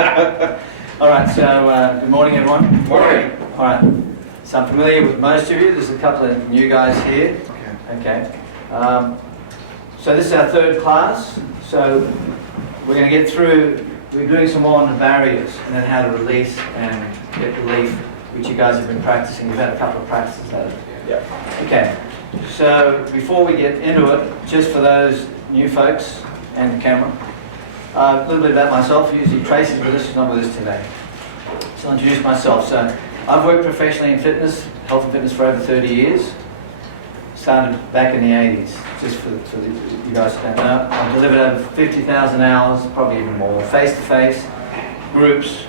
All right, so good morning, everyone. Good morning. All right, so I'm familiar with most of you. There's a couple of new guys here. Okay. So this is our third class. So we're going to get through, we're doing some more on the barriers and then how to release and get relief, which you guys have been practicing. You've had a couple of practices at it. Yeah. Okay. So before we get into it, just for those new folks and the camera, a little bit about myself. Usually Tracy's with us, she's not with us today. So I'll introduce myself. So I've worked professionally in fitness, health and fitness for over 30 years. Started back in the 80s, just for you guys who don't know. I've delivered over 50,000 hours, probably even more, face-to-face, groups.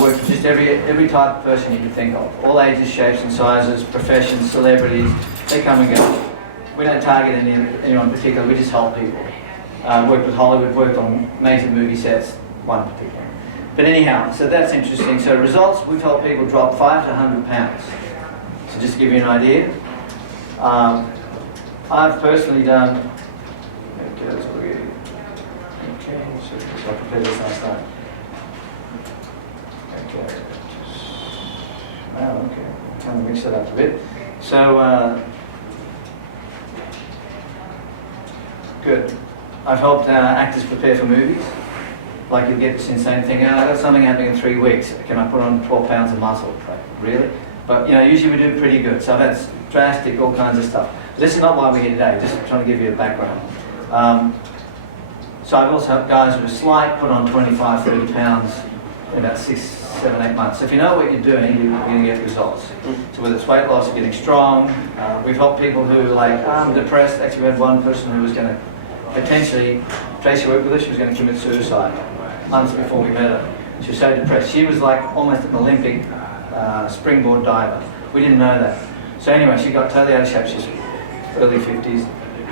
Worked with just every type of person you can think of. All ages, shapes and sizes, professions, celebrities, they come and go. We don't target anyone in particular, we just help people. Worked with Hollywood, worked on major movie sets, one particular. But anyhow, so that's interesting. So results, we've helped people drop 5 to 100 pounds. So just to give you an idea. I've personally done, okay, so I prepared this last night. Okay, wow, okay, I'm trying to mix it up a bit. So, good. I've helped actors prepare for movies. Like you get this insane thing, I've got something happening in 3 weeks. Can I put on 12 pounds of muscle? Like, really? But usually we do pretty good. So that's drastic, all kinds of stuff. But this is not why we're here today, just trying to give you a background. So I've also helped guys with a slight put on 25, 30 pounds in about 6, 7, 8 months. So if you know what you're doing, you're going to get results. So whether it's weight loss or getting strong, we've helped people who I'm depressed. Actually we had one person who was going to potentially, Tracy worked with us, she was going to commit suicide months before we met her. She was so depressed. She was like almost an Olympic springboard diver. We didn't know that. So anyway, she got totally out of shape. She's early 50s.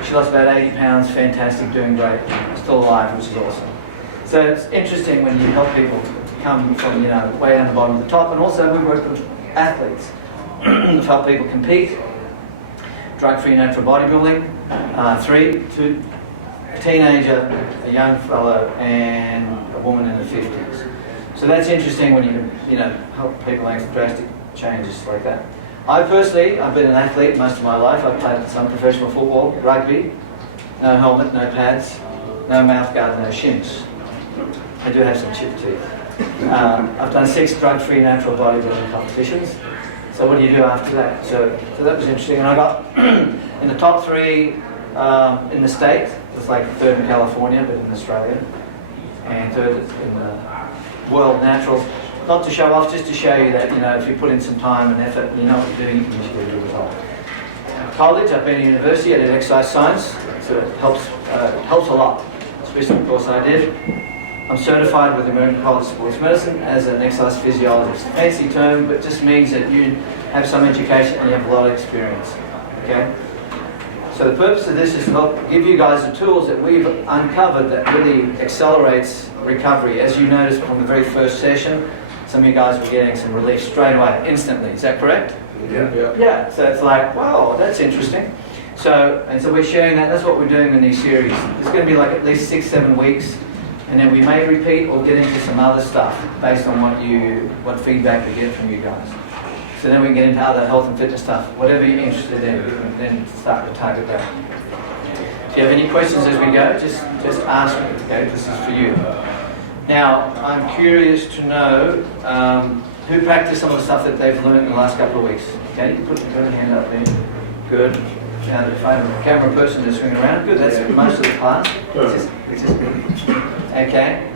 She lost about 80 pounds, fantastic, doing great, still alive, which is awesome. So it's interesting when you help people come from, way down the bottom to the top. And also we work with athletes. We've helped people compete, drug-free natural bodybuilding, 3 to a teenager, a young fellow, and a woman in the 50s. So that's interesting when you can, help people make drastic changes like that. I've been an athlete most of my life. I've played some professional football, rugby, no helmet, no pads, no mouth guard, no shins. I do have some chipped teeth. I've done 6 drug-free natural bodybuilding competitions. So what do you do after that? So that was interesting. And I got in the top 3 in the state. It was like 3rd in California, but in Australia. And 3rd in the world natural. Not to show off, just to show you that, if you put in some time and effort and you know what you're doing, you can usually get a good result. College, I've been at university, I did exercise science, so it helps a lot, especially the course I did. I'm certified with the American College of Sports Medicine as an exercise physiologist. Fancy term, but just means that you have some education and you have a lot of experience, okay? So the purpose of this is to help give you guys the tools that we've uncovered that really accelerates recovery. As you noticed from the very first session, some of you guys were getting some relief straight away, instantly. Is that correct? Yeah. So it's like, wow, that's interesting. So we're sharing that. That's what we're doing in these series. It's going to be like at least 6, 7 weeks, and then we may repeat or get into some other stuff based on what feedback we get from you guys. So then we can get into other health and fitness stuff. Whatever you're interested in, we can then start to target that. If you have any questions as we go, just ask me. Okay, this is for you. Now, I'm curious to know who practiced some of the stuff that they've learned in the last couple of weeks. Okay, you put your hand up there. Good. Now the camera person is swinging around. Good, that's most of the class. Which is good. Okay.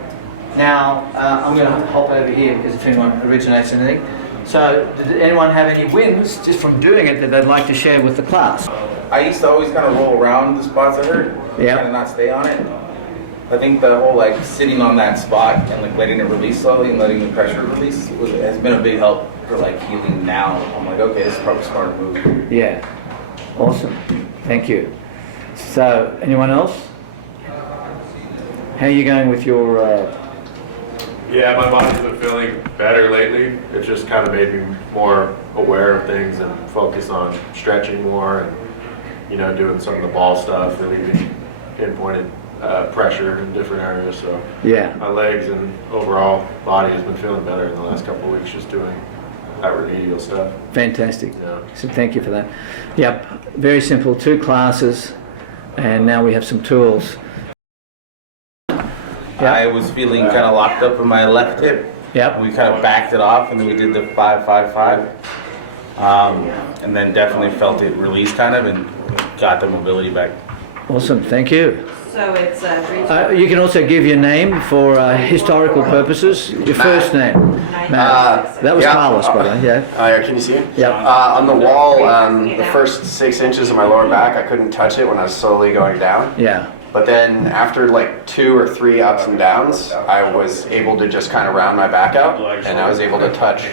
Now, I'm going to hop over here because if anyone originates anything. So, did anyone have any wins just from doing it that they'd like to share with the class? I used to always kind of roll around the spots I hurt, kind of not stay on it. I think the whole sitting on that spot and letting it release slowly and letting the pressure release has been a big help for healing now. I'm like, okay, this is probably a smart move. Yeah, awesome. Thank you. So, anyone else? How are you going with your? Yeah, my body's been feeling better lately. It just kind of made me more aware of things and focus on stretching more and doing some of the ball stuff, really pinpointed pressure in different areas. So Yeah. my legs and overall body has been feeling better in the last couple of weeks just doing that remedial stuff. Fantastic. Yeah. So thank you for that. Yep. Very simple. 2 classes, and now we have some tools. I was feeling kind of locked up in my left hip. Yep. We kind of backed it off, and then we did the 5-5-5. And then definitely felt it release kind of, and got the mobility back. Awesome. Thank you. So it's You can also give your name for historical purposes. Your first name. Matt. That was yeah. Carlos, by the way. Yeah. Can you see it? Yep. On the wall, the first 6 inches of my lower back, I couldn't touch it when I was slowly going down. Yeah. But then after like 2 or 3 ups and downs, I was able to just kind of round my back out, and I was able to touch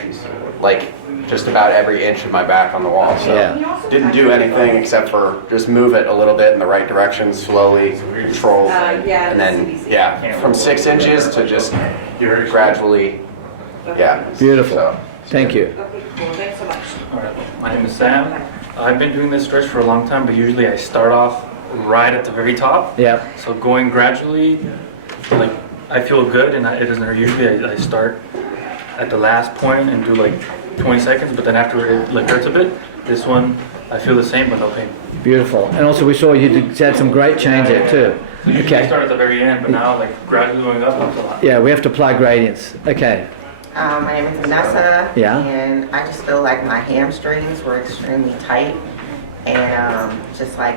like just about every inch of my back on the wall. So Yeah. didn't do anything except for just move it a little bit in the right direction, slowly, control, and then from 6 inches to just gradually, Beautiful. So, Thank you. Okay, cool. Thanks so much. All right, my name is Sam. I've been doing this stretch for a long time, but usually I start off right at the very top. Yeah. So going gradually, like I feel good, and it doesn't hurt. Usually I start at the last point and do like 20 seconds, but then after it like hurts a bit. This one I feel the same, but no pain. Beautiful. And also we saw you had some great change there too. So usually I Okay. start at the very end, but now like gradually going up helps a lot. Yeah, we have to apply gradients. Okay. My name is Vanessa, Yeah. and I just feel like my hamstrings were extremely tight, and just like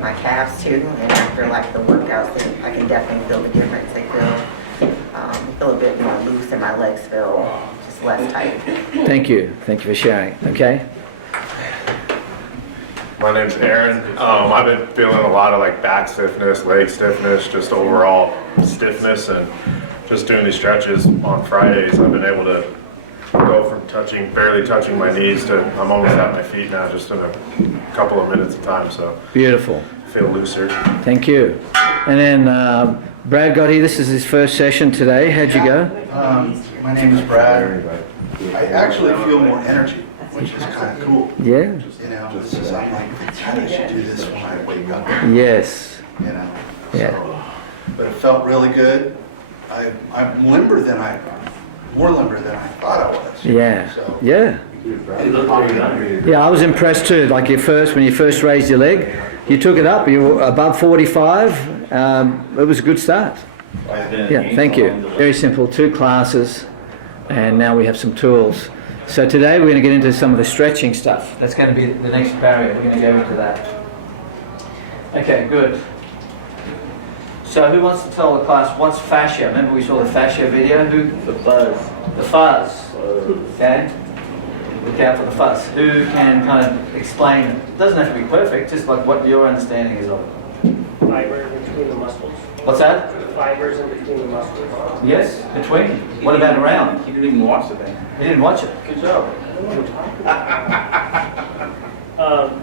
my calves too. And after like the workouts, I can definitely feel the difference. They feel a bit more loose, and my legs feel just less tight. Thank you. Thank you for sharing. Okay. My name's Aaron. I've been feeling a lot of like back stiffness, leg stiffness, just overall stiffness, and just doing these stretches on Fridays, I've been able to go from barely touching my knees to I'm almost at my feet now, just in a couple of minutes of time. So Beautiful. I feel looser. Thank you. And then Brad got here. This is his first session today. How'd you go? My name is Brad. I actually feel more energy, which is kind of cool. Yeah. You know, this is, I'm like, God, I should do this when I wake up. Yes. You know. Yeah. So, but it felt really good. I'm more limber than I thought I was. Yeah. So, Yeah. Yeah, I was impressed too. Like when you first raised your leg, you took it up. You were above 45. It was a good start. Yeah, thank you. Very simple. 2 classes, and now we have some tools. So today we're going to get into some of the stretching stuff. That's going to be the next barrier. We're going to go into that. Okay, good. So who wants to tell the class what's fascia? Remember we saw the fascia video? The fuzz. The fuzz. Okay? Look out for the fuzz. Who can kind of explain it? It doesn't have to be perfect, just like what your understanding is of it. Fiber between the muscles. What's that? Fibers in between the muscles. Yes, between. What about around? He didn't even watch the thing. You didn't watch it. Good job.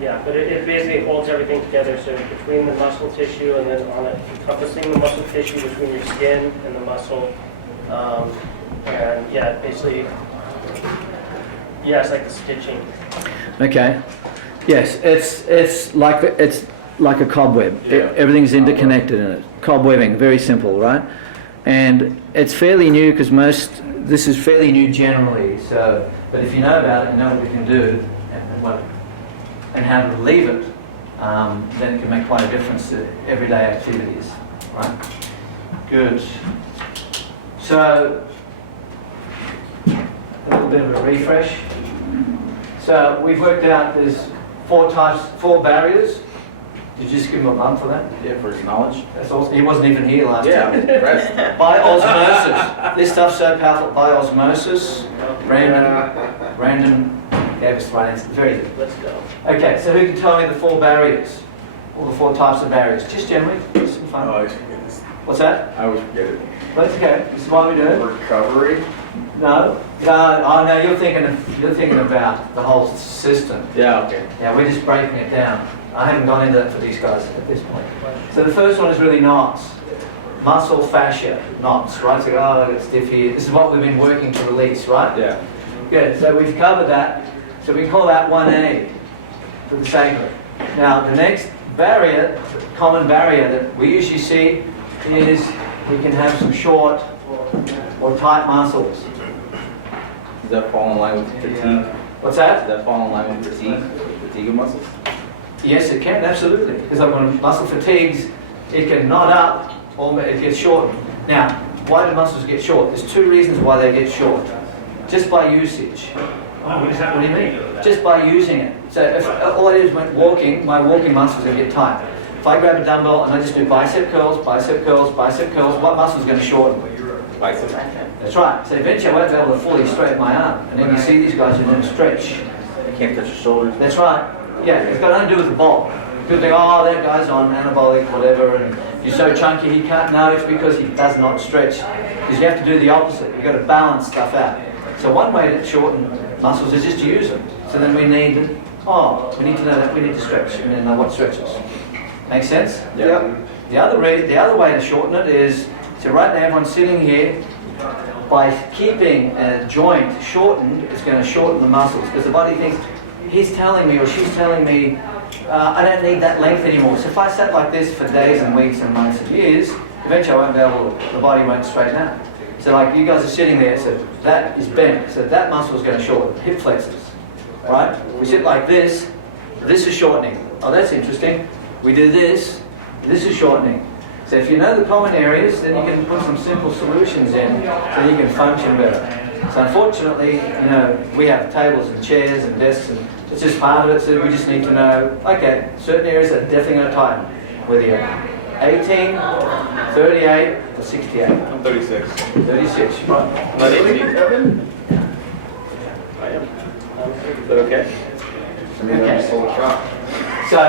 Yeah, but it basically holds everything together. So between the muscle tissue and then on it, encompassing the muscle tissue between your skin and the muscle. And yeah, basically, yeah, it's like the stitching. Okay. Yes, it's like a cobweb. Yeah. Everything's interconnected in it. Cobwebbing, very simple, right? And it's fairly new because this is fairly new generally. So, but if you know about it and know what you can do and how to relieve it, then it can make quite a difference to everyday activities, right? Good. So, a little bit of a refresh. So we've worked out there's 4 barriers. Did you just give him a bump for that? Yeah, for his knowledge. That's awesome. He wasn't even here last Yeah, time. impressed. By osmosis. This stuff's so powerful. By osmosis. Brandon gave us the right answer. Very good. Let's go. Okay, so who can tell me the 4 barriers? Or the 4 types of barriers? Just generally, just some fun. Oh, I forget this. What's that? I always forget it. That's okay. This is why we do it. Recovery. No. Oh no, you're thinking about the whole system. Yeah, okay. Yeah, we're just breaking it down. I haven't gone into that for these guys at this point. So the first one is really knots. Muscle fascia, knots, right? So, I got stiff here. This is what we've been working to release, right? Yeah. Good, so we've covered that. So we call that 1A for the sake of it. Now the next barrier, common barrier that we usually see is we can have some short or tight muscles. Does that fall in line with fatigue? What's that? Does that fall in line with fatigue of muscles? Yes, it can, absolutely. Because when muscle fatigues, it can knot up or it gets shortened. Now, why do muscles get short? There's two reasons why they get short. Just by usage. What do you mean? Just by using it. So if all I do is when walking, my walking muscles will get tight. If I grab a dumbbell and I just do bicep curls, bicep curls, bicep curls, what muscle is going to shorten? Bicep. That's right. So eventually I won't be able to fully straighten my arm. And then you see these guys who don't stretch. You can't touch your shoulders. That's right. Yeah, it's got nothing to do with the bulk. People think, oh, that guy's on anabolic, whatever, and he's so chunky he can't. No, it's because he does not stretch. Because you have to do the opposite. You've got to balance stuff out. So one way to shorten muscles is just to use them. So then we need to know that we need to stretch. We need to know what stretches. Make sense? Yeah. The other way to shorten it is, so right now everyone's sitting here, by keeping a joint shortened, it's going to shorten the muscles. Because the body thinks, he's telling me or she's telling me, I don't need that length anymore. So if I sat like this for days and weeks and months and years, eventually I won't be able to, the body won't straighten out. So like you guys are sitting there, so that is bent, so that muscle is going to shorten, hip flexors, right? We sit like this is shortening. Oh, that's interesting. We do this is shortening. So if you know the common areas, then you can put some simple solutions in so you can function better. So unfortunately, we have tables and chairs and desks, and it's just part of it, so we just need to know, okay, certain areas are definitely going to tighten, whether you're 18, 38, or 68. I'm 36. 36, right. Not 18. I am. Is that okay? So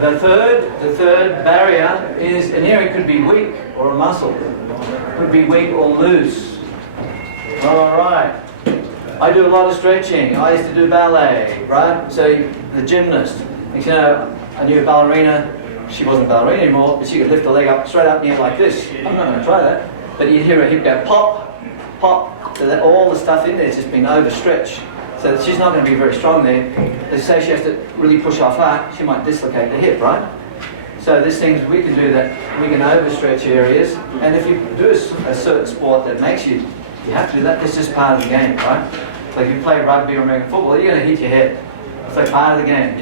the third barrier is an area could be weak or a muscle. Could be weak or loose. All right. I do a lot of stretching. I used to do ballet, right? So the gymnast. I knew a ballerina. She wasn't a ballerina anymore, but she could lift the leg up straight up in the air like this. I'm not going to try that. But you'd hear her hip go pop, pop. So that all the stuff in there has just been overstretched. So she's not going to be very strong there. They say she has to really push off that. She might dislocate the hip, right? So there's things we can do that we can overstretch areas. And if you do a certain sport that makes you have to do that, it's just part of the game, right? Like if you play rugby or American football, you're going to hit your head. It's like part of the game,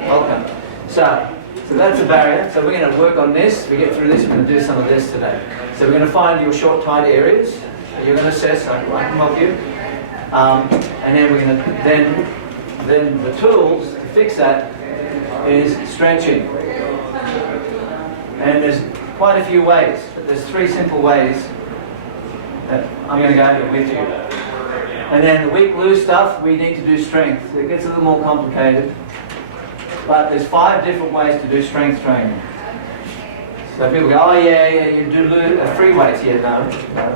Welcome. So that's a barrier. So we're going to work on this. We get through this, we're going to do some of this today. So we're going to find your short, tight areas. You're going to assess, I can help you. And then we're going to, then the tools to fix that is stretching. And there's quite a few ways, but there's 3 simple ways that I'm going to go over with you. And then the weak, loose stuff, we need to do strength. It gets a little more complicated. But there's 5 different ways to do strength training. So people go, oh yeah, you do free weights, yeah, no.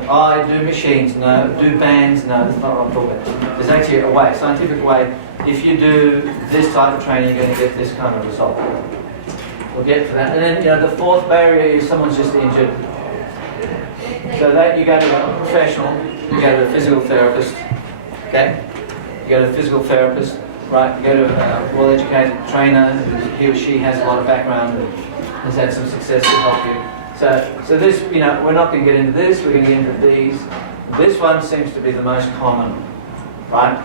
Oh, I do machines, no. Do bands, no. That's not what I'm talking about. There's actually a way, a scientific way. If you do this type of training, you're going to get this kind of result. We'll get to that. And then, the 4th barrier is someone's just injured. So that you go to a professional, you go to a physical therapist, okay? You go to a physical therapist, right? You go to a well-educated trainer, he or she has a lot of background and has had some success to help you. So this, we're not going to get into this, we're going to get into these. This one seems to be the most common, right?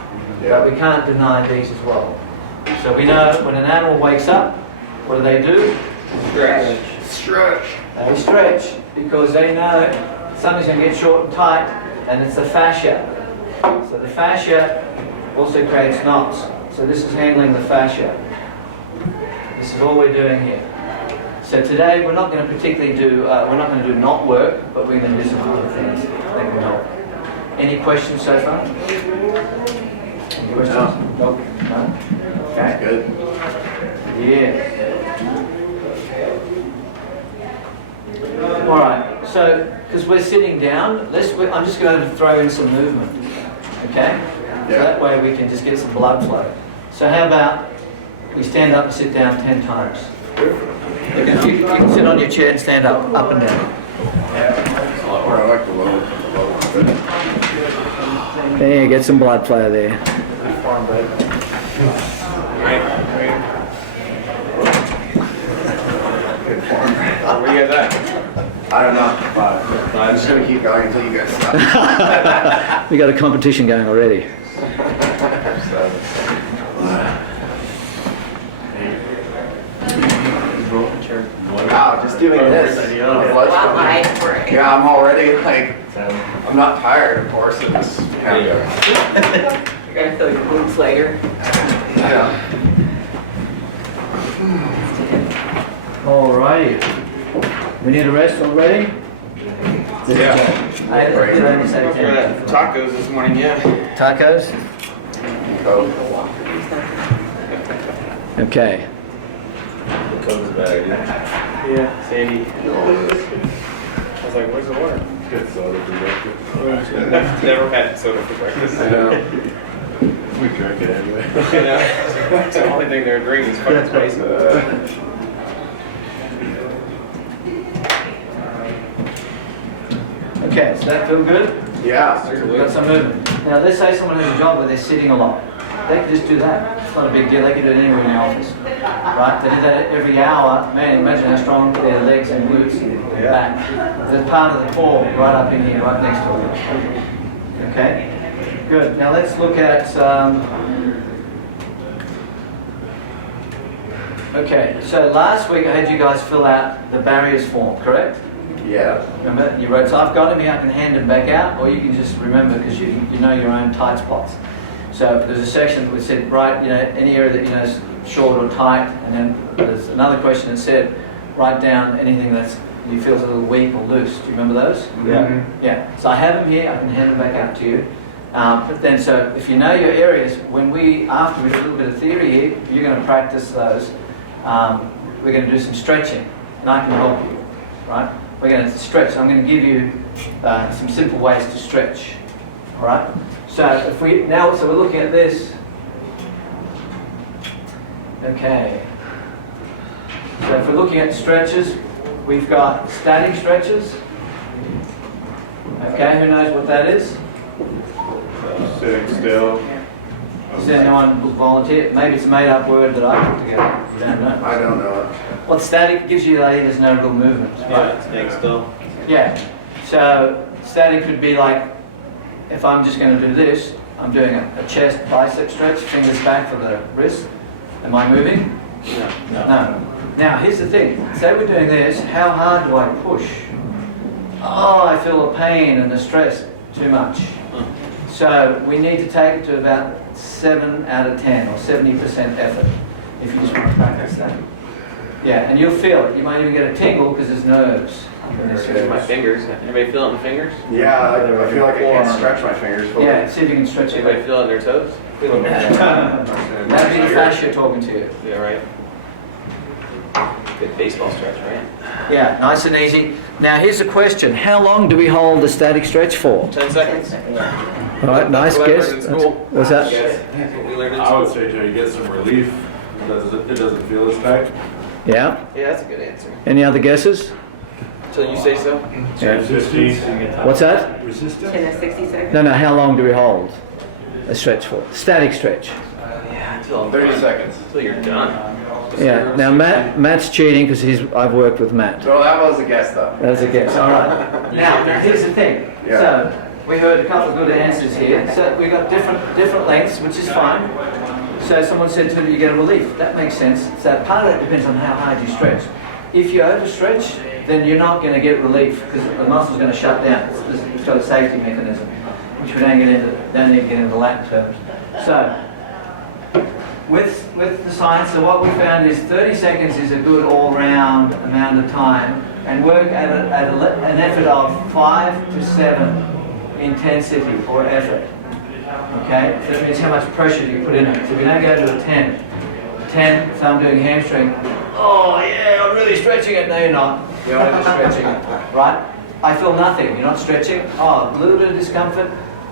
Yeah. But we can't deny these as well. So we know when an animal wakes up, what do? Stretch. They stretch because they know something's going to get short and tight, and it's the fascia. So the fascia also creates knots. So this is handling the fascia. This is all we're doing here. So today we're not going to particularly do, knot work, but we're going to do some other things that can help. Any questions so far? Any questions? Nope. No? Okay. Good. Yeah. All right. So, because we're sitting down, I'm just going to throw in some movement. Okay? So that way we can just get some blood flow. So how about we stand up and sit down 10 times? You can sit on your chair and stand up and down. I like the low. There, get some blood flow there. Where you guys at? I don't know. I'm just gonna keep going until you guys stop. We got a competition going already. Wow, just doing this. Yeah, I'm already like, I'm not tired, of course. It just, You're gonna feel your glutes later. yeah. Alrighty. We need a rest already? Yeah. I did only say 10. Tacos this morning, yeah. Tacos? Coke. Okay. Coke's a bad idea. Yeah, Sandy. I was like, where's the water? Good soda for breakfast. Never had soda for breakfast. I know. We drink it anyway. It's the only thing they're drinking is fucking spicy. Okay, does that feel good? Yeah. We've got some movement. Now, let's say someone has a job where they're sitting a lot. They can just do that. It's not a big deal. They can do it anywhere in the office. Right? They do that every hour. Man, imagine how strong their legs and glutes and back. There's part of the core right up in here, right next to it. Okay? Good. Now, let's look at... Okay, so last week I had you guys fill out the barriers form, correct? Yeah. Remember, you wrote, so I've got them here, I can hand them back out, or you can just remember because you know your own tight spots. So there's a section that said, write, any area that you know is short or tight, and then there's another question that said, write down anything that's you feel a little weak or loose. Do you remember those? Yeah. Yeah. So I have them here, I can hand them back out to you. But then, so if you know your areas, after we do a little bit of theory here, you're going to practice those. We're going to do some stretching, and I can help you, right? We're going to stretch. I'm going to give you some simple ways to stretch, all right? So so we're looking at this. Okay. So if we're looking at stretches, we've got static stretches. Okay, who knows what that is? Sitting still. Does anyone volunteer? Maybe it's a made-up word that I put together. I don't know. I don't know. Well, static gives you the idea there's no real movement. Yeah, staying still. Yeah. So static could be like, if I'm just going to do this, I'm doing a chest bicep stretch, fingers back for the wrist. Am I moving? No. Now, here's the thing. Say we're doing this, how hard do I push? Oh, I feel the pain and the stress too much. So we need to take it to about 7 out of 10 or 70% effort if you just want to practice that. Yeah, and you'll feel it. You might even get a tingle because there's nerves. My fingers. Anybody feel it in the fingers? Yeah, I feel like I can't stretch my fingers fully. Yeah, see if you can stretch it. Anybody feel it in their toes? That'd be the fascia talking to you. Yeah, right. Good baseball stretch, right? Yeah, nice and easy. Now here's a question. How long do we hold the static stretch for? 10 seconds. All right, nice That's what I guess. learned in school. What's that? That's what we learned in I would school. say, Joe, you get some relief. It doesn't feel as tight. Yeah? Yeah, that's a good answer. Any other guesses? Till you say so. Yeah. 15. What's that? 10 to 60 seconds. No, how long do we hold a stretch for? Static stretch. Yeah, until 30 seconds. Until you're done. Yeah. Now Matt's cheating because I've worked with Matt. So that was a guess though. That's a guess. All right. Now here's the thing. Yeah. So we heard a couple of good answers here. So we got different lengths, which is fine. So someone said to you get a relief. That makes sense. So part of that depends on how hard you stretch. If you overstretch, then you're not going to get relief because the muscle's going to shut down. It's got a safety mechanism, which we don't need to get into Latin terms. So with the science, so what we found is 30 seconds is a good all-round amount of time, and work at an effort of 5 to 7 intensity or effort. Okay, so that means how much pressure you put in it. So if you don't go to a 10, so I'm doing hamstring. Oh yeah, I'm really stretching it. No, you're not. You're only stretching it, right? I feel nothing. You're not stretching. Oh, a little bit of discomfort.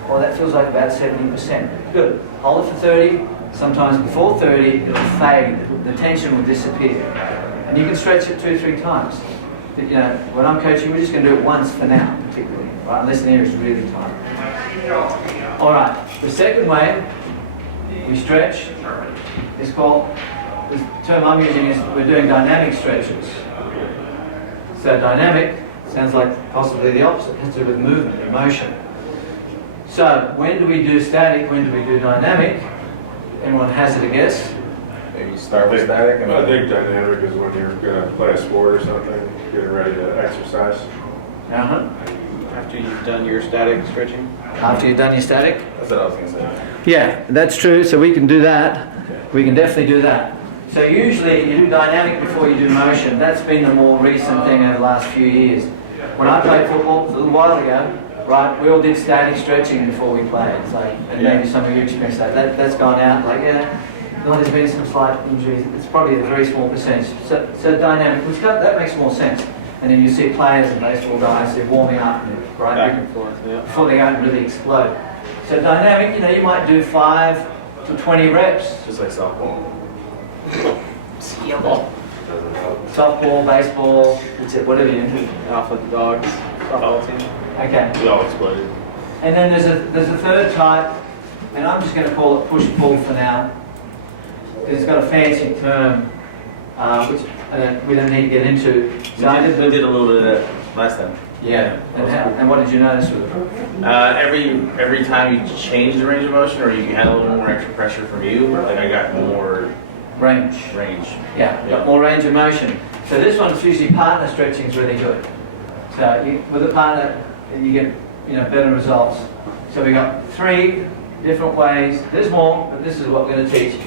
Well, that feels like about 70%. Good. Hold it for 30. Sometimes before 30, it'll fade. The tension will disappear. And you can stretch it 2 or 3 times. But, when I'm coaching, we're just going to do it once for now, particularly, right? Unless the area is really tight. All right. The second way we stretch is called, the term I'm using is we're doing dynamic stretches. So dynamic Sounds like possibly the opposite. It has to do with movement and motion. So when do we do static? When do we do dynamic? Anyone hazard a guess? Maybe you start with static and I think dynamic is when you're gonna play a sport or something, getting ready to exercise. Uh-huh. after you've done your static stretching. After you've done your static? That's what I was gonna say. Yeah, that's true. So we can do that. We can definitely do that. So usually you do dynamic before you do motion. That's been the more recent thing over the last few years. When I played football a little while ago, right, we all did static stretching before we played. It's like, and maybe some of you experienced that. That's gone out. Like, yeah, no, there's been some slight injuries. It's probably a very small percentage. So dynamic, that makes more sense. And then you see players in baseball guys, they're warming up, right? Back and forth, yeah. Before they go and really explode. So dynamic, you might do 5 to 20 reps. Just like softball. Softball, baseball, that's it, whatever you do. Off with the dogs. Softball team. Okay. We all exploded. And then there's a third type, and I'm just going to call it push-pull for now. It's got a fancy term, which we don't need to get into. So We did a little bit of that last time. Yeah. And what did you notice with it? Every time you change the range of motion, or you had a little more extra pressure from you, like I got more Range. Yeah, got more range of motion. So this one's usually partner stretching is really good. So with a partner, you get better results. So we got 3 different ways. There's more, but this is what we're going to teach.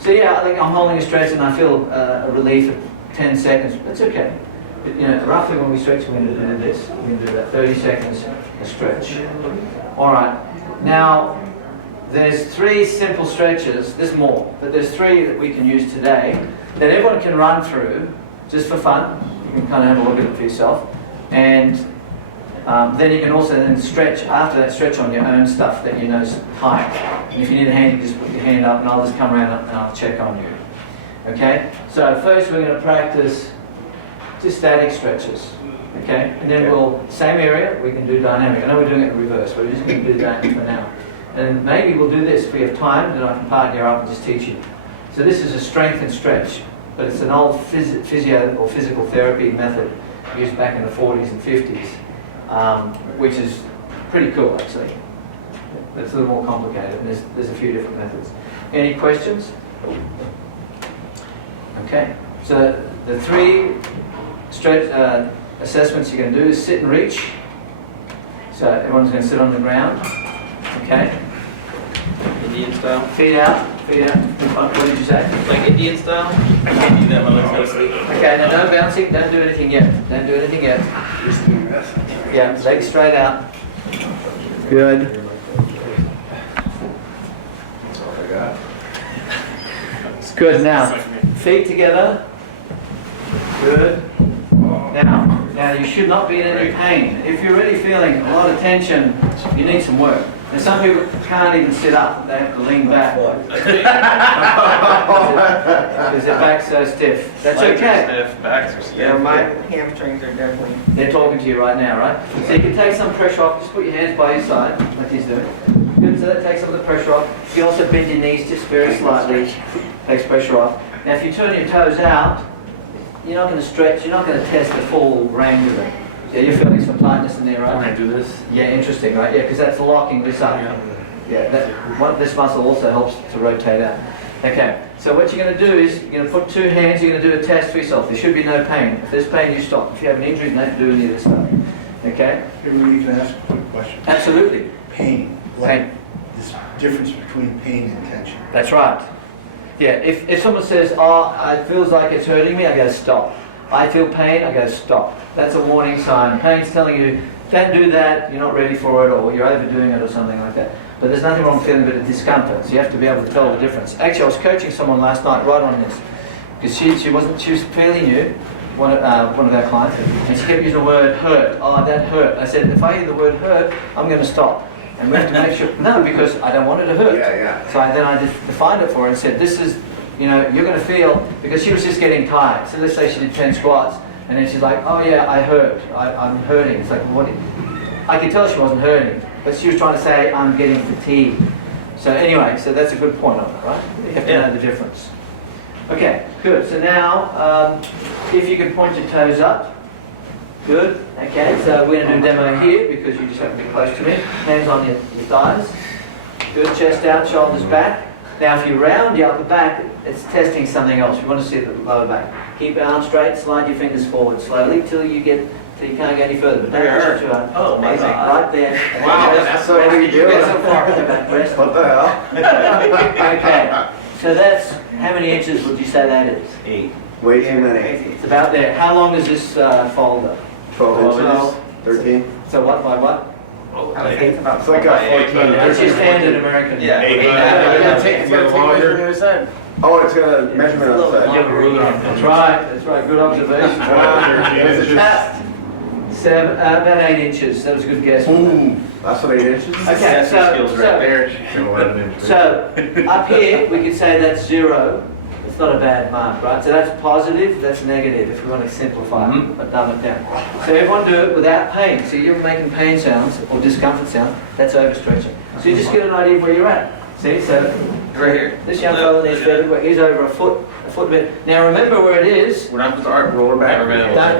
So yeah, I think I'm holding a stretch and I feel a relief at 10 seconds. That's okay. But, roughly when we stretch, we're going to do this. We're going to do about 30 seconds a stretch. All right. Now, there's 3 simple stretches. There's more, but there's 3 that we can use today that everyone can run through just for fun. You can kind of have a look at it for yourself. And then you can also then stretch, after that, stretch on your own stuff that you know is tight. And if you need a hand, you just put your hand up and I'll just come around and I'll check on you. Okay? So first we're going to practice just static stretches. Okay? And then same area, we can do dynamic. I know we're doing it in reverse, but we're just going to do that for now. And maybe we'll do this if we have time, then I can partner up and just teach you. So this is a strength and stretch, but it's an old physio or physical therapy method used back in the 40s and 50s, which is pretty cool actually. It's a little more complicated, and there's a few different methods. Any questions? Okay, so the 3 stretch assessments you're going to do is sit and reach. So everyone's going to sit on the ground. Okay. Indian style. Feet out. What did you say? Like Indian style? I can't do that when I go to sleep. Okay, now no bouncing, don't do anything yet. Yeah, legs straight out. Good. That's all I got. It's good. Now, feet together. Good. Now you should not be in any pain. If you're really feeling a lot of tension, you need some work. And some people can't even sit up, they have to lean back. Because their back's so stiff. That's okay. Stiff, backs are stiff. Yeah, my hamstrings are definitely. They're talking to you right now, right? So you can take some pressure off, just put your hands by your side, like he's doing. Good, so that takes some of the pressure off. You can also bend your knees just very slightly, takes pressure off. Now if you turn your toes out, you're not going to stretch, you're not going to test the full range of it. Yeah, you're feeling some tightness in there, right? I'm going to do this. Yeah, interesting, right? Yeah, because that's locking this up. Yeah, this muscle also helps to rotate out. Okay, so what you're going to do is you're going to put 2 hands, you're going to do a test for yourself. There should be no pain. If there's pain, you stop. If you have an injury, don't do any of this stuff. Okay? Can we ask a quick question? Absolutely. Pain. Pain. This difference between pain and tension. That's right. Yeah, if someone says, it feels like it's hurting me, I go, stop. I feel pain, I go, stop. That's a warning sign. Pain's telling you, don't do that, you're not ready for it, or you're overdoing it, or something like that. But there's nothing wrong with feeling a bit of discomfort, so you have to be able to tell the difference. Actually, I was coaching someone last night right on this, because she was fairly new, one of our clients, and she kept using the word hurt. Oh, that hurt. I said, if I hear the word hurt, I'm going to stop. And we have to make sure, no, because I don't want it to hurt. Yeah. So then I defined it for her and said, this is, you're going to feel, because she was just getting tired. So let's say she did 10 squats, and then she's like, oh yeah, I hurt. I'm hurting. It's like, what? I could tell she wasn't hurting, but she was trying to say, I'm getting fatigued. So anyway, so that's a good point on it, right? You have to know the difference. Okay, good. So now, if you can point your toes up. Good. Okay, so we're going to do a demo here because you just have to be close to me. Hands on your thighs. Good. Chest out, shoulders back. Now, if you round your upper back, it's testing something else. You want to see the lower back. Keep your arms straight. Slide your fingers forward slowly till you can't go any further. But don't push it too hard. Oh, amazing. Right there. Wow, that's so what are you doing? So far. Back rest. What the hell? Okay. So that's, how many inches would you say that is? 8. Way too many. It's about there. How long is this folder? 12 inches? 13? So what by what? I would say it's about. It's like a 14. It's your standard American. Yeah. Eight. Oh, it's got a measurement on the You side. have a ruler on That's right. That's right. Good observation. There's a test. About 8 inches. That was a good guess. That's what 8 inches? Okay, so up here we could say that's 0. It's not a bad mark, right? So that's positive, that's negative if we want to simplify it, but dumb it down. So everyone do it without pain. So you're making pain sounds or discomfort sounds, that's overstretching. So you just get an idea of where you're at. See, so Right here. this young fellow needs to he's over a foot a bit. Now remember where it is. We're not supposed to arc, roll her back.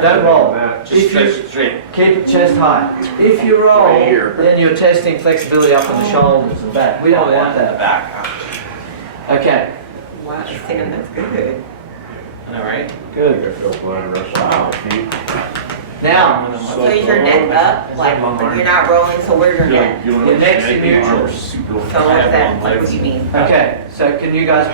Don't roll. Just If you stretch straight. keep it chest high. If you roll, Right here. then you're testing flexibility up in the shoulders and back. We don't want that. Back. Okay, Wow, Sam, that's good. I know, right? good. Wow. Now, So is your neck up, like, you're not rolling, so where's your neck? your neck's in neutral. So what's that, like, what do you mean? Okay, so can you guys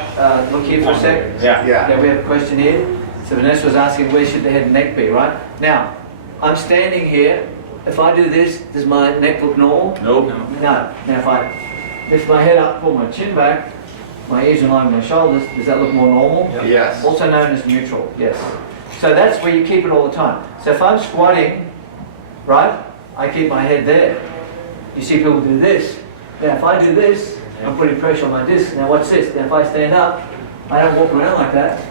look here for a sec? Yeah. Yeah, we have a question here. So Vanessa was asking where should the head and neck be, right? Now, I'm standing here. If I do this, does my neck look normal? Nope. No. Now if I lift my head up, pull my chin back, my ears in line with my shoulders, does that look more normal? Yes. Also known as neutral, yes. So that's where you keep it all the time. So if I'm squatting, right, I keep my head there. You see people do this. Now if I do this, I'm putting pressure on my disc. Now watch this. Now if I stand up, I don't walk around like that.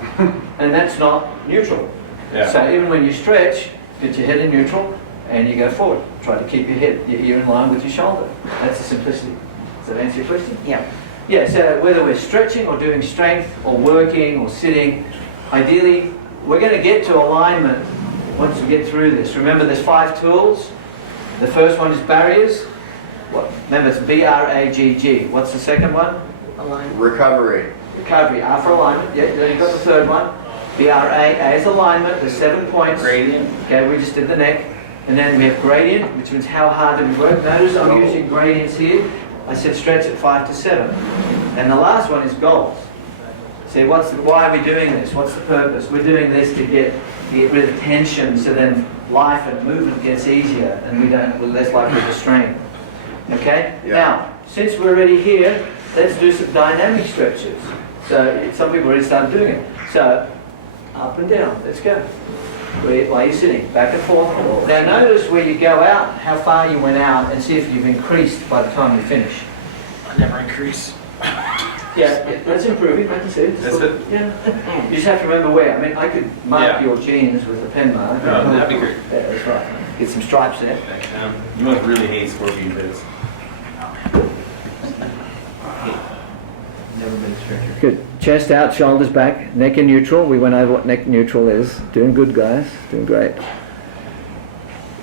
And that's not neutral. Yeah. So even when you stretch, get your head in neutral and you go forward. Try to keep your head, your ear in line with your shoulder. That's the simplicity. Does that answer your question? Yeah. Yeah, so whether we're stretching or doing strength or working or sitting, ideally we're going to get to alignment once we get through this. Remember there's 5 tools. The first one is barriers. Remember it's B-R-A-G-G. What's the second one? Alignment. Recovery. Recovery. R for alignment. Yeah, then you've got the third one. B-R-A is alignment. There's 7 points. Gradient. Okay, we just did the neck. And then we have gradient, which means how hard do we work. Notice I'm using gradients here. I said stretch at 5 to 7. And the last one is goals. See, why are we doing this? What's the purpose? We're doing this to get rid of tension so then life and movement gets easier and we're less likely to strain. Okay? Yeah. Now, since we're already here, let's do some dynamic stretches. So some people already started doing it. So up and down, let's go. While you're sitting, back and forth. Now notice where you go out, how far you went out, and see if you've increased by the time you finish. I never increase. Yeah, that's improving, I can see it. That's it? Yeah. You just have to remember where. I mean, I could mark Yeah. your jeans with a pen mark. No, that'd be great. Yeah, that's right. Get some stripes there. You must really hate scorpion bits. Never been a stretcher. Good. Chest out, shoulders back, neck in neutral. We went over what neck neutral is. Doing good, guys. Doing great.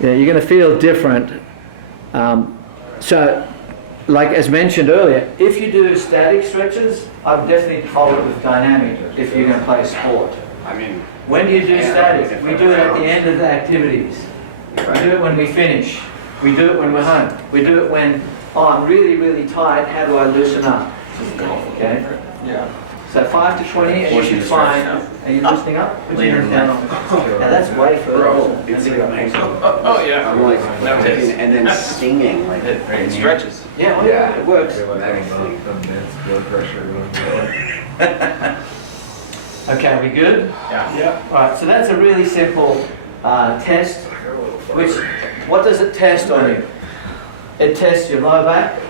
Yeah, you're going to feel different. So, like as mentioned earlier, if you do static stretches, I would definitely follow it with dynamic if you're going to play a sport. I mean, When do you do static? We do it at the end of the activities. We do it when we finish. We do it when we're home. We do it when, oh, I'm really, really tired. How do I loosen up? Okay? Yeah. So 5 to 20, and you should find. Are you loosening up? Put your hands down. Now that's way further. Oh, yeah. I'm like thinking and then stinging like It stretches. Yeah, well, yeah, it works. Okay, we good? Yeah. All right, so that's a really simple test. What does it test on you? It tests your lower back,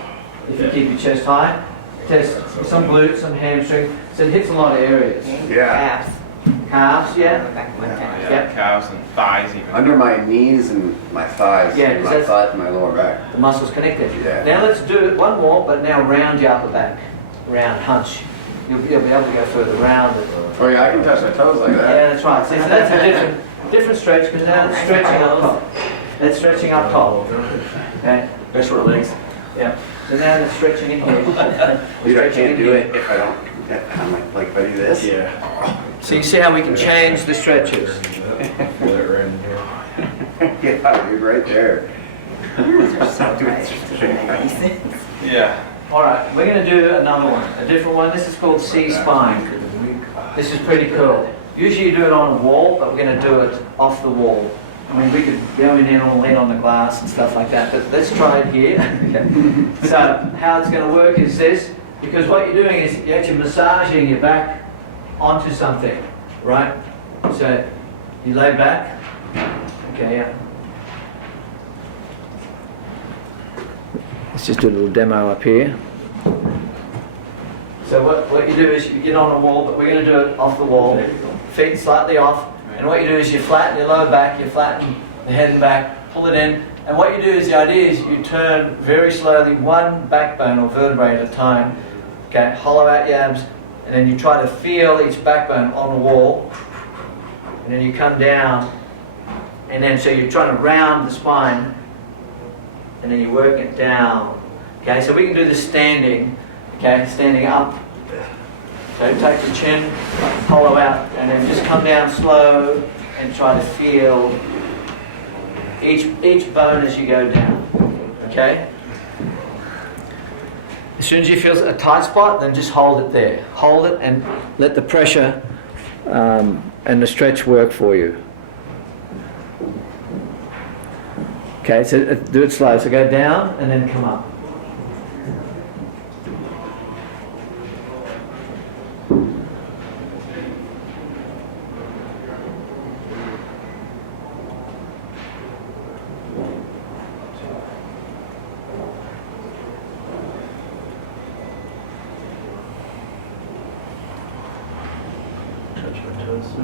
if you keep your chest high. It tests some glutes, some hamstring. So it hits a lot of areas. Yeah. Calves. Calves, yeah. Back of my calves. Yeah. Calves and thighs even. Under my knees and my thighs, Yeah, and 'cause my that's- butt and my lower back. The muscles connected. Yeah. Now let's do it one more, but now round your upper back. Round, hunch. You'll be able to go further round it. Oh yeah, I can touch my toes like that. Yeah, that's right. See, so that's a different different stretch, because now it's stretching up top. It's stretching up top. Okay? Very short legs. Yeah. So now it's stretching in here. Dude, I can't do it if I don't. I'm like if I do this. Yeah. So you see how we can change the stretches. Yeah, dude, right there. Yeah. All right, we're going to do another one, a different one. This is called C-spine. This is pretty cool. Usually you do it on a wall, but we're going to do it off the wall. I mean, we could go in there and lean on the glass and stuff like that, but let's try it here. Okay. So how it's going to work is this, because what you're doing is you're actually massaging your back onto something, right? So you lay back. Okay, yeah. Let's just do a little demo up here. So what you do is you get on a wall, but we're going to do it off the wall, feet slightly off, and what you do is you flatten your lower back, you flatten the head and back, pull it in, and what you do is the idea is you turn very slowly one backbone or vertebrae at a time, okay, hollow out your abs, and then you try to feel each backbone on the wall, and then you come down, and then so you're trying to round the spine, and then you work it down. Okay, so we can do this standing, okay, standing up. So take the chin, hollow out, and then just come down slow and try to feel each bone as you go down. Okay? As soon as you feel a tight spot, then just hold it there. Hold it and Let the pressure and the stretch work for you. Okay, so do it slow. So go down and then come up.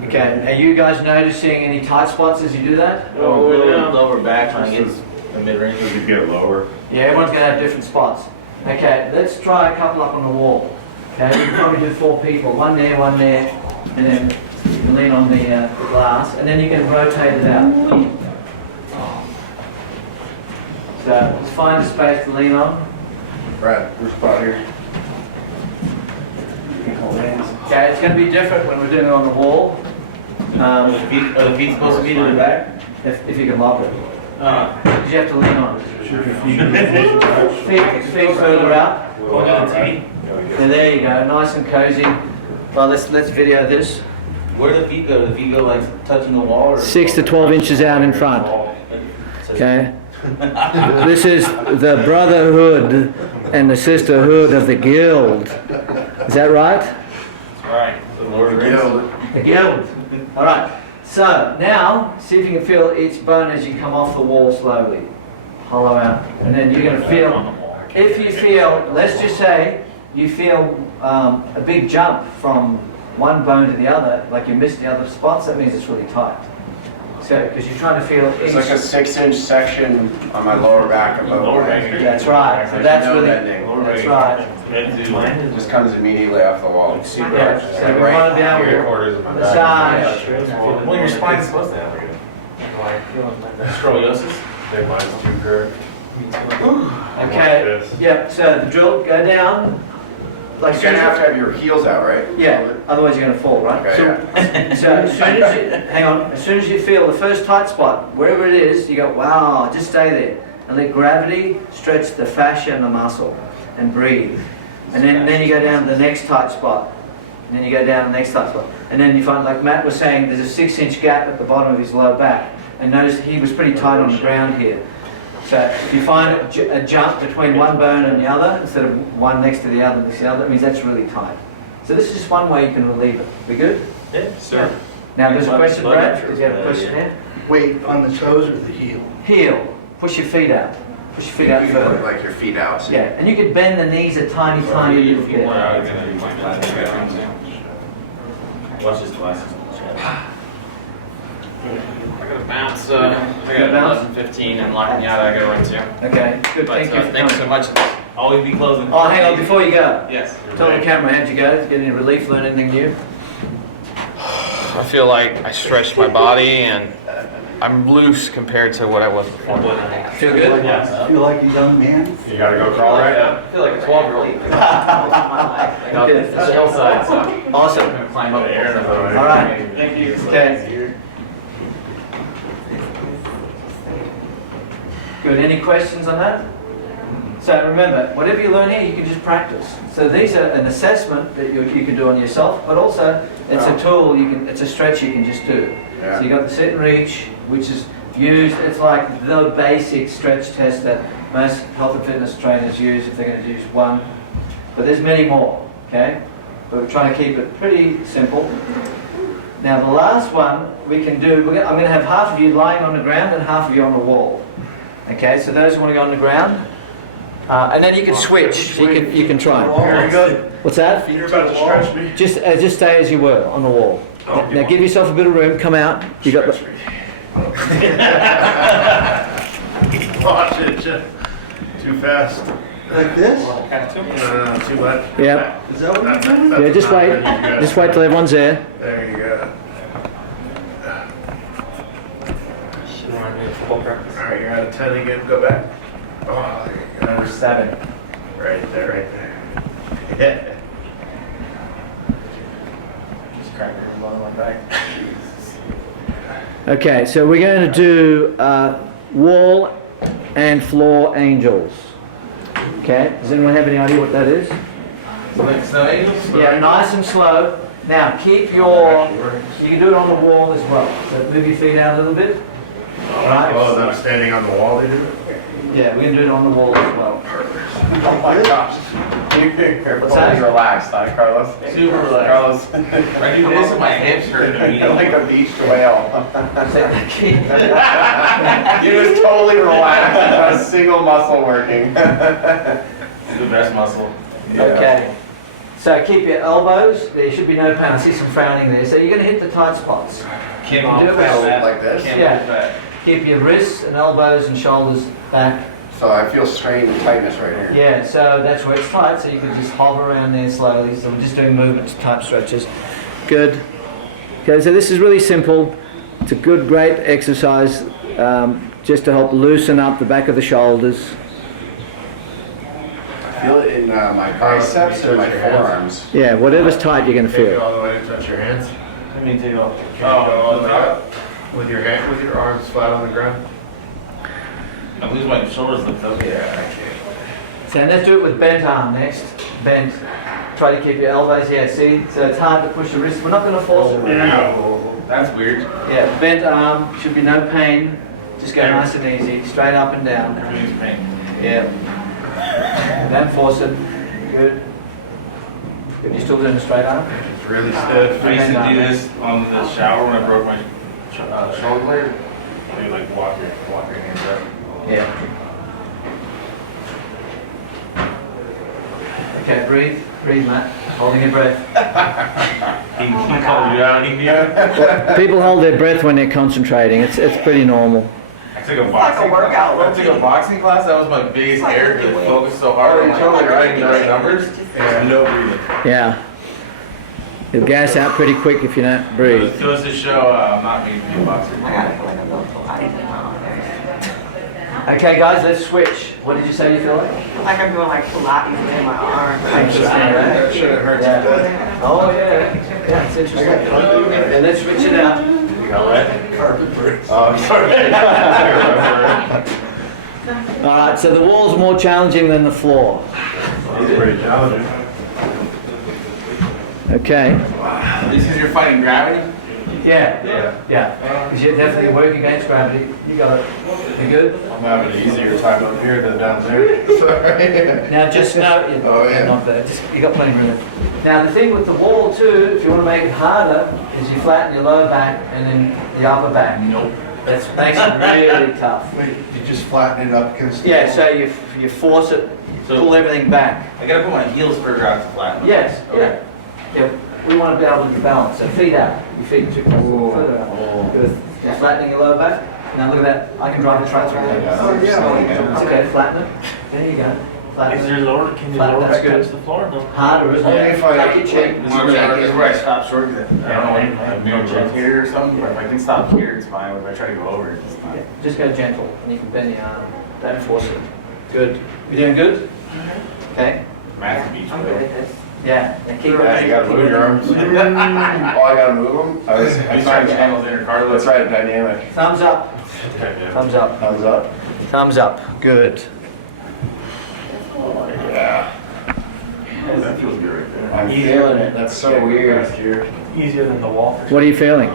Okay, are you guys noticing any tight spots as you do that? Lower back trying to get the mid-range. You could get it lower. Yeah, everyone's going to have different spots. Okay, let's try a couple up on the wall. Okay, we can probably do 4 people. One there, and then you can lean on the glass, and then you can rotate it out. So let's find a space to lean on. Brad, your spot here. Okay, it's going to be different when we're doing it on the wall. Are the feet supposed to be to the back? If you can lock it. Because you have to lean on it. Feet further out. And there you go, nice and cozy. Well, let's video this. Where do the feet go? Do the feet go like touching the wall? Or 6 to 12 inches out in front. Okay? This is the brotherhood and the sisterhood of the guild. Is that right? Right. The Lord of the Guild. The guild. All right. So now, see if you can feel each bone as you come off the wall slowly. Hollow out. And then you're going to feel, if you feel, let's just say, you feel a big jump from one bone to the other, like you missed the other spots, that means it's really tight. So, because you're trying to feel It's like a 6-inch section on my lower back above my head. That's right. So that's No really, bending. that's right. It just comes immitely off the wall. Yeah. So we want to be able to massage. Well, your spine's supposed to have like a scoliosis. Think mine's too curved. Okay. Yep. So the drill, go down. Like You're gonna have to have your heels out, right? Yeah, otherwise you're going to fall, right? Okay, So as soon as you, hang on, as soon as you feel the first tight spot, wherever it is, you go, wow, just stay there. And let gravity stretch the fascia and the muscle and breathe. And then you go down to the next tight spot. And then you go down to the next tight spot. And then you find, like Matt was saying, there's a 6-inch gap at the bottom of his lower back. And notice he was pretty tight on the ground here. So if you find a jump between one bone and the other, instead of one next to the other, that means that's really tight. So this is just one way you can relieve it. We good? Yeah, sure. Now there's a question, Brad? Did you have a question there? Weight on the toes or the heel? Heel. Push your feet out. Push your feet out You can put further. like your feet out. Yeah, and you could bend the knees a tiny, tiny little bit. Watch his glasses. I gotta bounce. I got 11, 15, and locking out. I gotta run too. Okay, good. But Thank you for thanks so coming. much. Always be closing. Oh, hang on, before you go. Yes. Tell the camera, how'd you go? Did you get any relief, learn anything new? I feel like I stretched my body and I'm loose compared to what I was before. Feel good? Yeah. Feel like a young man? You gotta go crawl right now? I feel like a 12-year-old. It's a hillside, so Awesome. I'm gonna climb up there. All right. Thank you. Okay. Good. Any questions on that? So remember, whatever you learn here, you can just practice. So these are an assessment that you can do on yourself, but also it's a tool. It's a stretch you can just do. So you got the sit and reach, which is used. It's like the basic stretch test that most health and fitness trainers use if they're going to use one. But there's many more. Okay, but we're trying to keep it pretty simple. Now the last one we can do. I'm going to have half of you lying on the ground and half of you on the wall. Okay, so those who want to go on the ground. And then you can switch. So you can try. Very good. What's that? You're about to stretch me. Just stay as you were on the wall. Now give yourself a bit of room. Come out. You got the. Watch it, Jeff. Too fast. Like this? No, too much. Yeah. Is that what you're doing? Yeah. Just wait. Just wait till everyone's there. There you go. All right, you're out of 10 again. Go back. Oh, there you go. Number 7. Right there, right there. Yeah. Just cracking your bottom of my back. Okay. So we're going to do wall and floor angels. Okay. Does anyone have any idea what that is? Like snow angels? Yeah, nice and slow. Now keep your. You can do it on the wall as well. So move your feet out a little bit. Right. Oh, I'm standing on the wall, they do it? Yeah, we can do it on the wall as well. Oh my gosh. You're What's that? fully relaxed, huh, Carlos? Super relaxed. Carlos. I do this with my hamstring. You're like a beached whale. Keep- You're just totally relaxed. Not a single muscle working. It's the best muscle. Okay. So keep your elbows. There should be no pain. I see some frowning there. So you're going to hit the tight spots. Can't You do it with- Like this. Can't Yeah. move that. Keep your wrists and elbows and shoulders back. So I feel strain and tightness right here. Yeah, so that's where it's tight. So you can just hover around there slowly. So we're just doing movement type stretches. Good. Okay, so this is really simple. It's a good, great exercise just to help loosen up the back of the shoulders. I feel it in my biceps and my forearms. Yeah, whatever's tight, you're going to Take it feel. all the way to touch your hands. I mean, take off. Can you go all the way up? With your hand, with your arms flat on the ground. I'm losing my shoulders lift up. Yeah, I can't. So let's do it with bent arm next. Bent. Try to keep your elbows. Yeah, see? So it's hard to push the wrist. We're not going to force it. That's weird. Yeah, bent arm. Should be no pain. Just go nice and easy. Straight up and down. Everything's pain. Yeah. Don't force it. Good. Good. You still doing a straight arm? It's really stiff. I used to do this on the shower when I broke my shoulder blade. You like walk your hands up. Yeah. Okay, breathe. Breathe, Matt. Holding your breath. He called you out. He knew. People hold their breath when they're concentrating. It's pretty normal. I took a boxing workout. I took a boxing class. That was my biggest error because I focused so hard on like writing the right numbers. There's no breathing. Yeah. You'll gas out pretty quick if you don't breathe. It goes to show I'm not meant to be a boxer. I gotta go in a little Pilates. Okay, guys, let's switch. What did you say you feel like? Like I'm doing like Pilates in my arms. Interesting, right? Shit, it hurts Yeah. a bit. Oh, yeah. Yeah, it's interesting. And let's switch it out. You got what? Carpet bricks. Oh, I'm sorry. All right, so the wall's more challenging than the floor. It's pretty challenging. Okay. This is your fighting gravity? Yeah, yeah. Because you definitely work against gravity. You got it. You good? I'm having an easier time up here than down there. Sorry. Now just know, you're not bad. You got plenty of room. Now the thing with the wall too, if you want to make it harder, is you flatten your lower back and then the upper back. Nope. That makes it really tough. Wait, you just flatten it up against the Yeah, wall? so you force it, pull everything back. I gotta put my heels further out to flatten. Yes, Okay. yeah. We want to be able to balance. So feet out. Your feet too further out. Good. Just flattening your lower back. Now look at that. I can drive the truck through there. Oh, yeah. It's okay. Flatten it. There you go. Flatten Is it. there lower? Can you Flat, lower that's back good. touch the floor? No. Harder, isn't Only it? if I, Take your chin. this is where I stop short. I don't know, like maybe chin here or something, but if I can stop here, it's fine. If I try to go over, it's fine. Yeah, just go gentle, and you can bend the arm. Don't force it. Good. You doing good? Okay. Math beach, I'm bro. good at this. Yeah. And keep Yeah, you gotta move your arms. Oh, I gotta move them? I was I'm sorry, channels in your car. Let's try a dynamic. Thumbs up. Thumbs up. Thumbs up. Thumbs up. Good. Yeah. That feels good right there. I'm feeling it. That's so weird. Easier than the wall. What are you feeling?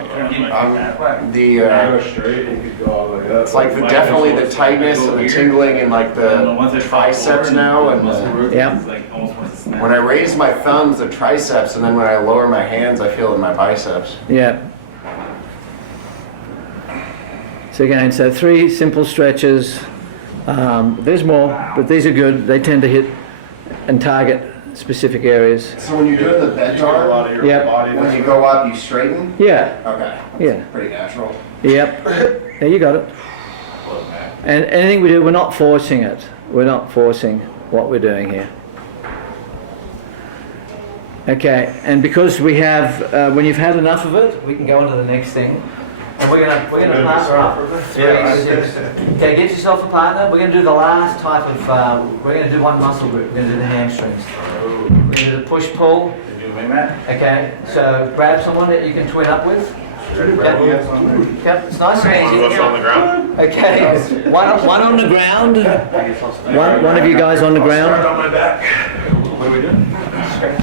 It's like definitely the tightness and the tingling and like the triceps now. And Yeah. when I raise my thumbs, the triceps, and then when I lower my hands, I feel it in my biceps. Yeah. So again, so 3 simple stretches. There's more, but these are good. They tend to hit and target specific areas. So when you're doing the bed bar, Yep. when you go up, you straighten? Yeah. Okay. Yeah. Pretty natural. Yep. Yeah, you got it. And anything we do, we're not forcing it. We're not forcing what we're doing here. Okay, and because we have, when you've had enough of it, we can go on to the next thing. And we're gonna partner up. 3, 6. Okay, get yourself a partner. We're gonna do the last type of, we're gonna do one muscle group. We're gonna do the hamstrings. We're gonna do the push-pull. Okay, so grab someone that you can twin up with. Yep, it's nice and easy. What's on the ground? Okay, one on the ground. One of you guys on the ground. On my back. What are we doing?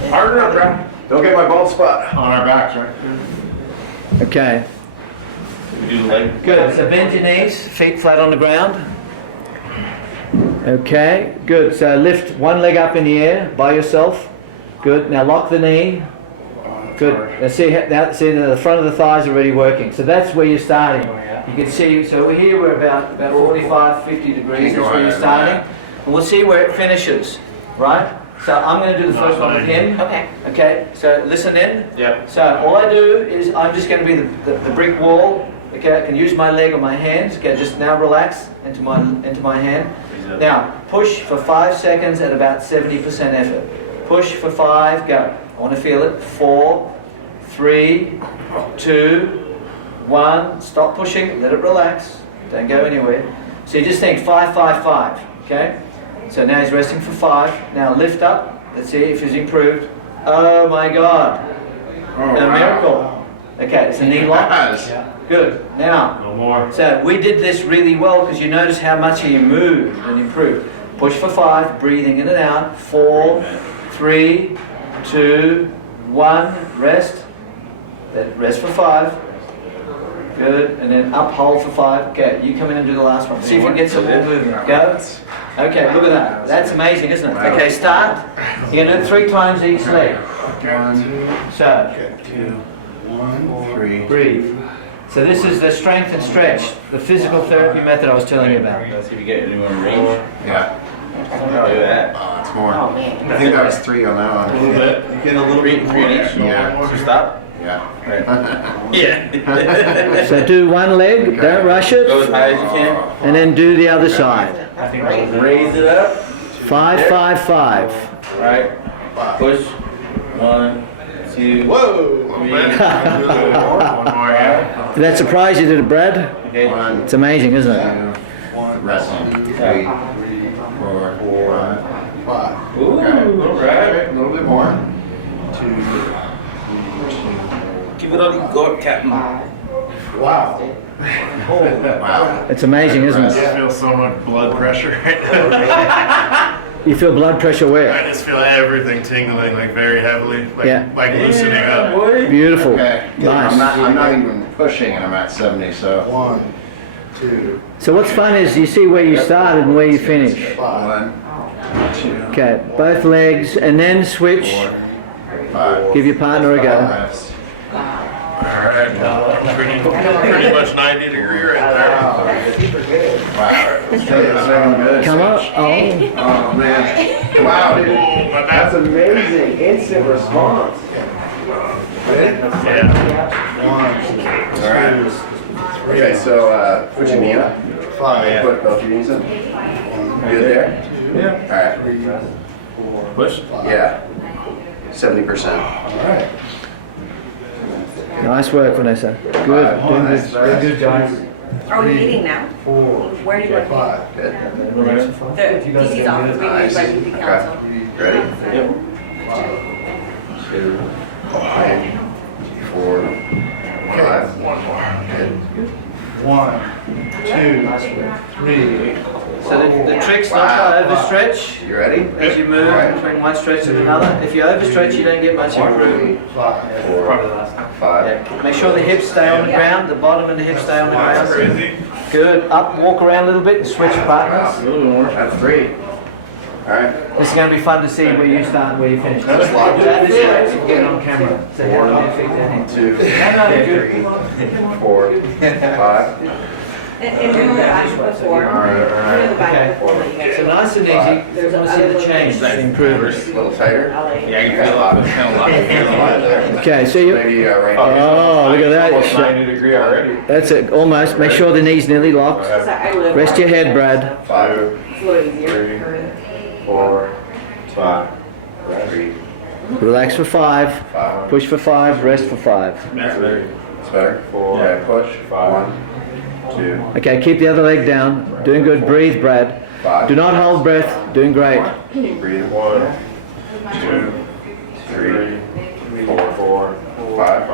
Harder on ground. Don't get my bald spot. On our backs, right? Okay, good. So bend your knees, feet flat on the ground. Okay, good. So lift one leg up in the air by yourself. Good. Now lock the knee. Good. Now see the front of the thighs are already working. So that's where you're starting. You can see, so we're here, we're about 45, 50 degrees. That's where you're starting. And we'll see where it finishes, right? So I'm going to do the first one with him. Okay. Okay, so listen in. Yep. So all I do is I'm just going to be the brick wall. Okay, I can use my leg or my hands. Okay, just now relax into my hand. Now push for 5 seconds at about 70% effort. Push for 5, go. I want to feel it. 4, 3, 2, 1. Stop pushing. Let it relax. Don't go anywhere. So you just think 5, 5, 5. Okay. So now he's resting for 5. Now lift up. Let's see if he's improved. Oh my God. A miracle. Okay, it's a knee lock. Good. Now, No more. so we did this really well because you notice how much he moved and improved. Push for 5, breathing in and out. 4, 3, 2, 1. Rest. Then rest for 5. Good. And then up, hold for 5. Okay, you come in and do the last one. See if you can get some more movement. Go. Okay, look at that. That's amazing, isn't it? Okay, start. You're going to do it 3 times each leg. 1, So, 2, 1, 3. breathe. So this is the strength and stretch, the physical therapy method I was telling you about. Let's see if you get anyone in range. Yeah. Oh, look at that. Oh, that's more. Oh, man. I think that was 3 on that one. You get a little bit more. Yeah. So stop. Yeah. Yeah. So do one leg, don't rush it, Go as high as you can. and then do the other side. I think that was Raise it up. 5, 5, 5. Right. Push. 1, 2. Whoa! One more, yeah. Did that surprise you, did it, Brad? Okay. 1, It's amazing, isn't it? 2, rest. 3, 4, 5. 5. Ooh, all right. A little bit more. 2, 3, 2. Give it all you got, Captain. Wow. Wow. It's amazing, isn't I it? just feel so much blood pressure right now. You feel blood pressure I where? just feel everything tingling like very heavily, like Yeah. like loosening up. Beautiful. Okay. Nice. I'm not even pushing and I'm at 70, so. 1, 2, So what's fun is you see where you started and where you finish. 5. 1, 2, Okay, both legs, and then switch. 5. Give your partner a go. Rest. Alright, pretty much 90 degree right there. Super good. Wow. It's sounding good. Come up. Oh, Oh, man. Wow, dude. Oh, my That's back. amazing. Instant response. Yeah. 1, All right. 2, 3, Okay, so put your knee up. 5. Put both your knees in. Good there. 2, Alright. Push. Yeah. 70%. All right. Nice work, Vanessa. Good. Doing good. Doing good, guys. Are we meeting now? 4, Where do you want to 5. Good. The DC's office, we Nice. like the council. Ready? Yep. 2, 3, 4, 5. One more. Good. 1, 2, 3. So the trick's not to overstretch You ready? as you move Alright. between one stretch and another. If you overstretch, you don't get much improvement. 5. 4, 5. Yeah. Make sure the hips stay on the ground, the bottom and the hips stay on the ground. Crazy. Good. Up, walk around a little bit, switch partners. That's 3. Alright. This is going to be fun to see where you start and where you finish. That's a lot. Do it this way, so get it on camera. So how do you fit that in? 2, No, good. 3, 4, 5. And remember the back before. Remember the back Okay. before that you guys. So nice and easy. I want to see the change, the improvement. A little tighter. Yeah, you feel a lot. You feel a lot. Okay, so you. Maybe right Oh, look at Almost that. 90-degree already. That's it. Almost. Make sure the knee's nearly locked. I live Rest your head, Brad. 5, It's a little easier. 4, 5. 3, Relax for 5. 5. Push for 5. Rest for 5. That's better. It's better. 4, Okay, push. 5. 1, 2, Okay, keep the other leg down. Doing good. Breathe, Brad. 5. Do not hold breath. Doing great. Breathe. 1, 2, 3, 4, 4, 5.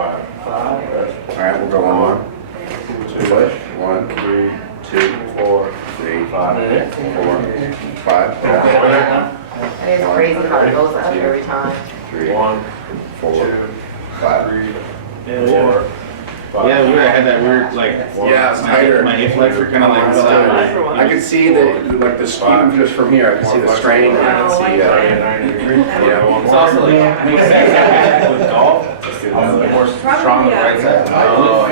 5. Alright, we'll go one more. 2, Push. 1, 3, 2, 4, 3, 5. 4, 5. And it's crazy how it goes up every time. 3, 1, 4, 5. 4, 5. Yeah, weird. I had that weird, like, Yeah, it's tighter. my hip flexor kind of like fell out. I could see the, like, the even just from here, I can see the strain. I can see, yeah. It's also like, with golf, I'm more strong on the right side. Oh,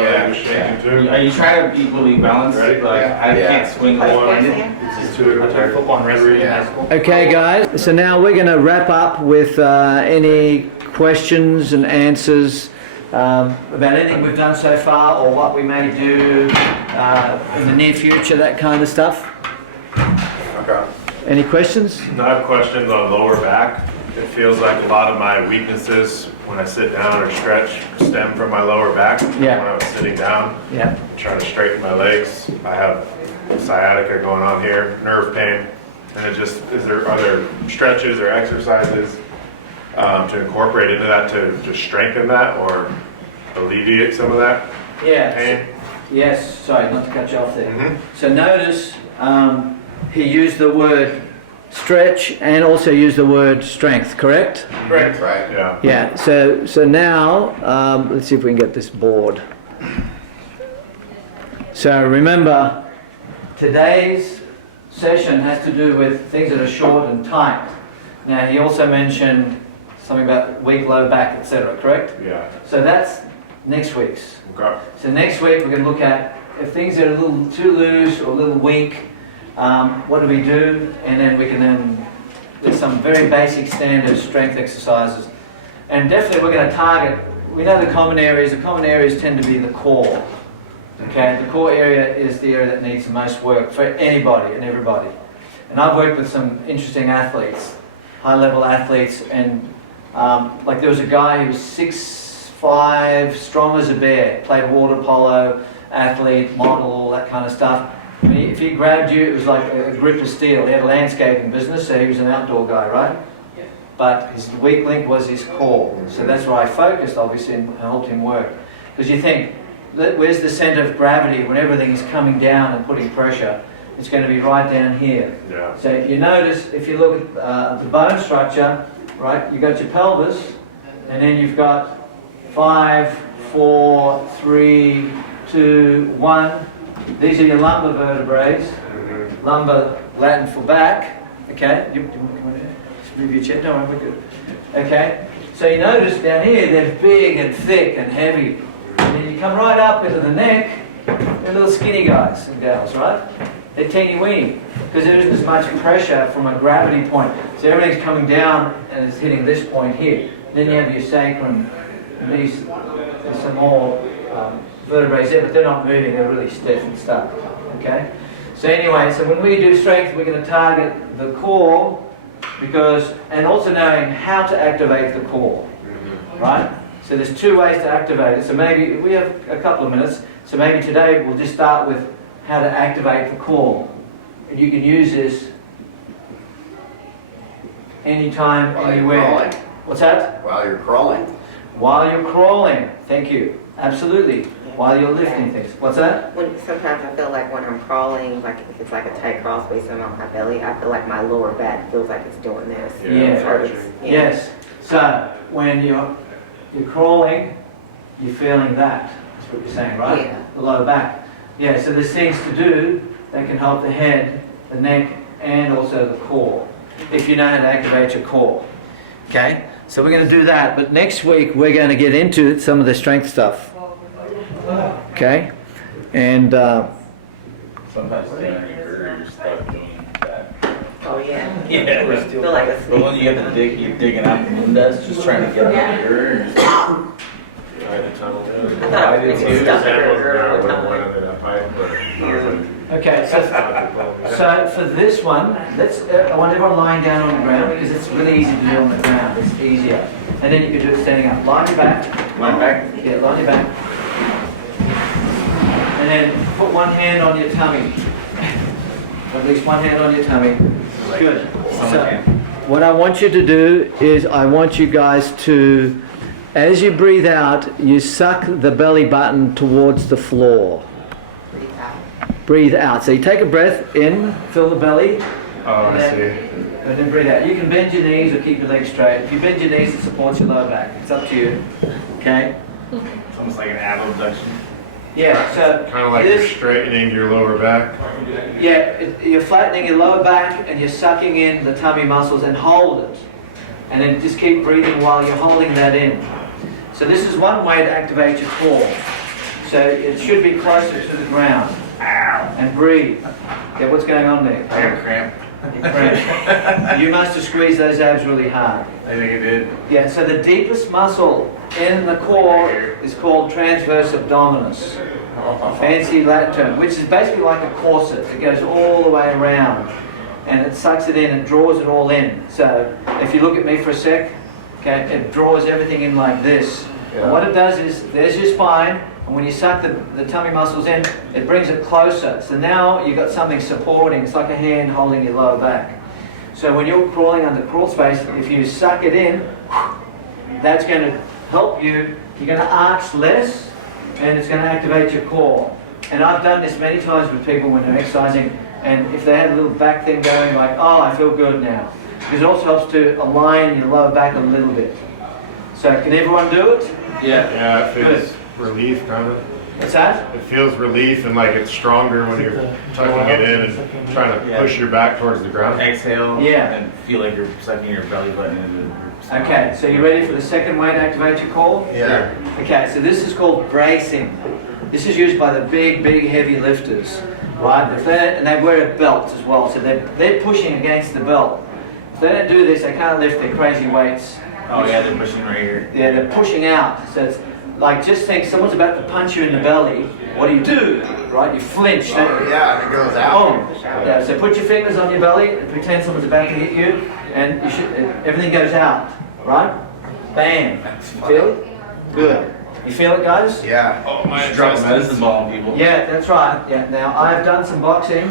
Yeah. You try to be really balanced, like, I can't swing left-handed. I played football and wrestling in high school. Okay, guys. So now we're going to wrap up with any questions and answers about anything we've done so far or what we may do in the near future, that kind of stuff. Okay. Any questions? I have questions on lower back. It feels like a lot of my weaknesses when I sit down or stretch stem from my lower back. Yeah. When I was sitting down, Yeah. trying to straighten my legs, I have sciatica going on here, nerve pain, and it just are there stretches or exercises to incorporate into that to just strengthen that or alleviate some of that Yeah. pain? Yes, sorry, not to cut you off there. Mhm. So notice he used the word stretch and also used the word strength, correct? Right. Right. Yeah. Yeah, so now, let's see if we can get this board. So remember, today's session has to do with things that are short and tight. Now, he also mentioned something about weak low back, etc., correct? Yeah. So that's next week's. Okay. So next week we're going to look at if things are a little too loose or a little weak, what do we do? And then there's some very basic standard strength exercises. And definitely we're going to target, we know the common areas tend to be the core. Okay, the core area is the area that needs the most work for anybody and everybody. And I've worked with some interesting athletes, high-level athletes, and like there was a guy who was 6'5", strong as a bear, played water polo, athlete, model, all that kind of stuff. I mean, if he grabbed you, it was like a grip of steel. He had a landscaping business, so he was an outdoor guy, right? But his weak link was his core. So that's where I focused, obviously, and helped him work. Because you think, where's the center of gravity when everything's coming down and putting pressure? It's going to be right down here. Yeah. So you notice, if you look at the bone structure, right, you've got your pelvis, and then you've got 5, 4, 3, 2, 1. These are your lumbar vertebrae. Lumbar, Latin for back. Okay, do you want to come in here? Just move your chair. No, we're good. Okay, so you notice down here they're big and thick and heavy. And then you come right up into the neck, they're little skinny guys and gals, right? They're teeny weeny because there isn't as much pressure from a gravity point. So everything's coming down and it's hitting this point here. Then you have your sacrum. And there's some more vertebrae there, but they're not moving. They're really stiff and stuff. Okay. So anyway, so when we do strength, we're going to target the core because, and also knowing how to activate the core, right? So there's two ways to activate it. So maybe we have a couple of minutes. So maybe today we'll just start with how to activate the core. And you can use this anytime, anywhere. Crawling. What's that? While you're crawling. While you're crawling. Thank you. Absolutely. While you're lifting things. What's that? Sometimes I feel like when I'm crawling, like if it's like a tight crawl space and on my belly, I feel like my lower back feels like it's doing this. Yeah. So it's- Yes. So when you're crawling, you're feeling that. That's what you're saying, right? Yeah. The lower back. Yeah, so there's things to do that can help the head, the neck, and also the core, if you know how to activate your core. Okay? So we're going to do that, but next week we're going to get into some of the strength stuff. Okay? And Sometimes they you're stuck doing that. Oh, yeah. Yeah. I feel like a But when you get the you're digging out the moon dust, just trying to get up here. I thought I was too. stuck That in wasn't there, I a wouldn't went under that pipe, but I was like, okay, so for this one, I want everyone lying down on the ground because it's really easy to do on the ground. It's easier. And then you can do it standing up. Lie on your back. Lie back? Yeah, lie on your back. And then put one hand on your tummy. At least one hand on your tummy. Good. So what I want you to do is I want you guys to, as you breathe out, you suck the belly button towards the floor. breathe out. Breathe out. So you take a breath in, fill the belly, oh, I see. and then breathe out. You can bend your knees or keep your legs straight. If you bend your knees, it supports your lower back. It's up to you. Okay? It's almost like an ab abduction. Yeah, so Kind of like you're straightening your lower back. you're flattening your lower back and you're sucking in the tummy muscles and hold it. And then just keep breathing while you're holding that in. So this is one way to activate your core. So it should be closer to the ground. And breathe. Okay, what's going on there? I got a cramp. You must have squeezed those abs really hard. I think it did. Yeah, so the deepest muscle in the core is called transverse abdominis. Fancy Latin term, which is basically like a corset. It goes all the way around and it sucks it in and draws it all in. So if you look at me for a sec, okay, it draws everything in like this. Yeah. And what it does is, there's your spine, and when you suck the tummy muscles in, it brings it closer. So now you've got something supporting. It's like a hand holding your lower back. So when you're crawling under crawl space, if you suck it in, that's going to help you. You're going to arch less, and it's going to activate your core. And I've done this many times with people when they're exercising, and if they had a little back thing going, like, oh, I feel good now. Because it also helps to align your lower back a little bit. So can everyone do it? Yeah, it feels relief, kind of. What's that? It feels relief and like it's stronger when you're tucking it in and trying to push your back towards the ground. Exhale. Yeah. And feel like you're sucking your belly button into your spine. Okay, so you ready for the second way to activate your core? Yeah. Okay, so this is called bracing. This is used by the big, heavy lifters, right? And they wear a belt as well, so they're pushing against the belt. If they don't do this, they can't lift their crazy weights. Oh yeah, they're pushing right here. Yeah, they're pushing out. So it's like, just think someone's about to punch you in the belly. What do? Right? You flinch. Don't you? Yeah, it goes out. Boom. Yeah, so put your fingers on your belly and pretend someone's about to hit you, and you should, everything goes out. Right? Bam. Feel it? Good. You feel it, guys? Yeah. Oh, my drop a medicine ball on people. Yeah, that's right. Yeah. Now, I've done some boxing,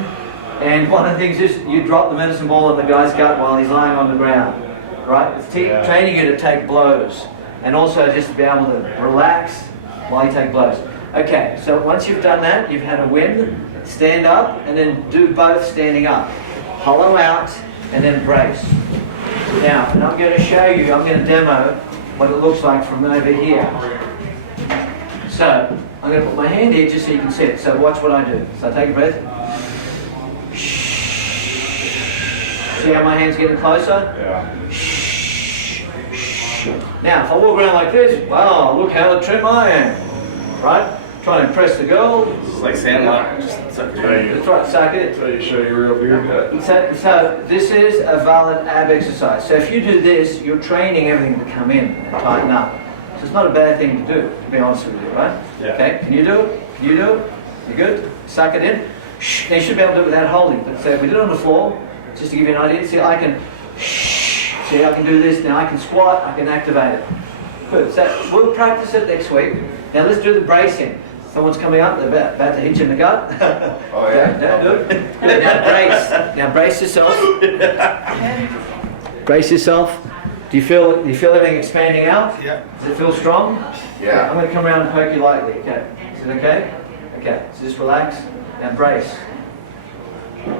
and one of the things is you drop the medicine ball in the guy's gut while he's lying on the ground. Right? It's training you to take blows, and also just to be able to relax while you take blows. Okay, so once you've done that, you've had a win. Stand up, and then do both standing up. Hollow out, and then brace. Now, and I'm going to show you, I'm going to demo what it looks like from over here. So, I'm going to put my hand here just so you can see it. So watch what I do. So take a breath. See how my hand's getting closer? Yeah. Now, if I walk around like this, wow, look how trim I am. Right? Trying to impress the girl. It's like Sandlot. Just suck your That's right, suck it. So you show your real beard cut. So this is a valid ab exercise. So if you do this, you're training everything to come in and tighten up. So it's not a bad thing to do, to be honest with you, right? Yeah. Okay, can you do it? Can you do it? You good? Suck it in. shh. Now you should be able to do it without holding. But so if we did it on the floor, just to give you an idea, see I can shh. See I can do this. Now I can squat. I can activate it. Good. So we'll practice it next week. Now let's do the bracing. Someone's coming up. They're about to hit you in the gut. Oh yeah. Now brace. Now brace yourself. Brace yourself. Do you feel everything expanding out? Yeah. Does it feel strong? Yeah. I'm going to come around and poke you lightly. Okay. Is it okay? Okay. So just relax. Now brace.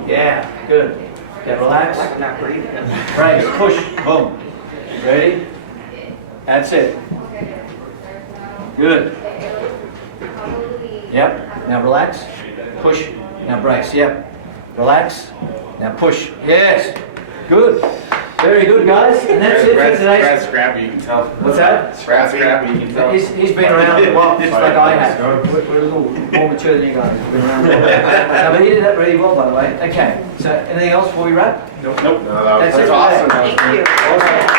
Yeah. Good. Okay. Relax. Like I'm not breathing. Brace. Push. Boom. Ready? That's it. Good. Yep. Now relax. Push. Now brace. Yep. Relax. Now push. Yes. Good. Very good, guys. And that's it for Brad's today. scrappy, you can tell. What's that? Brad's scrappy, you can tell. He's been around a while, just like I have. We're a little more mature than you guys. We've been around a while. No, but he did that really well, by the way. Okay. So anything else before we wrap? Nope. No, That's it. awesome. Thank you. Awesome.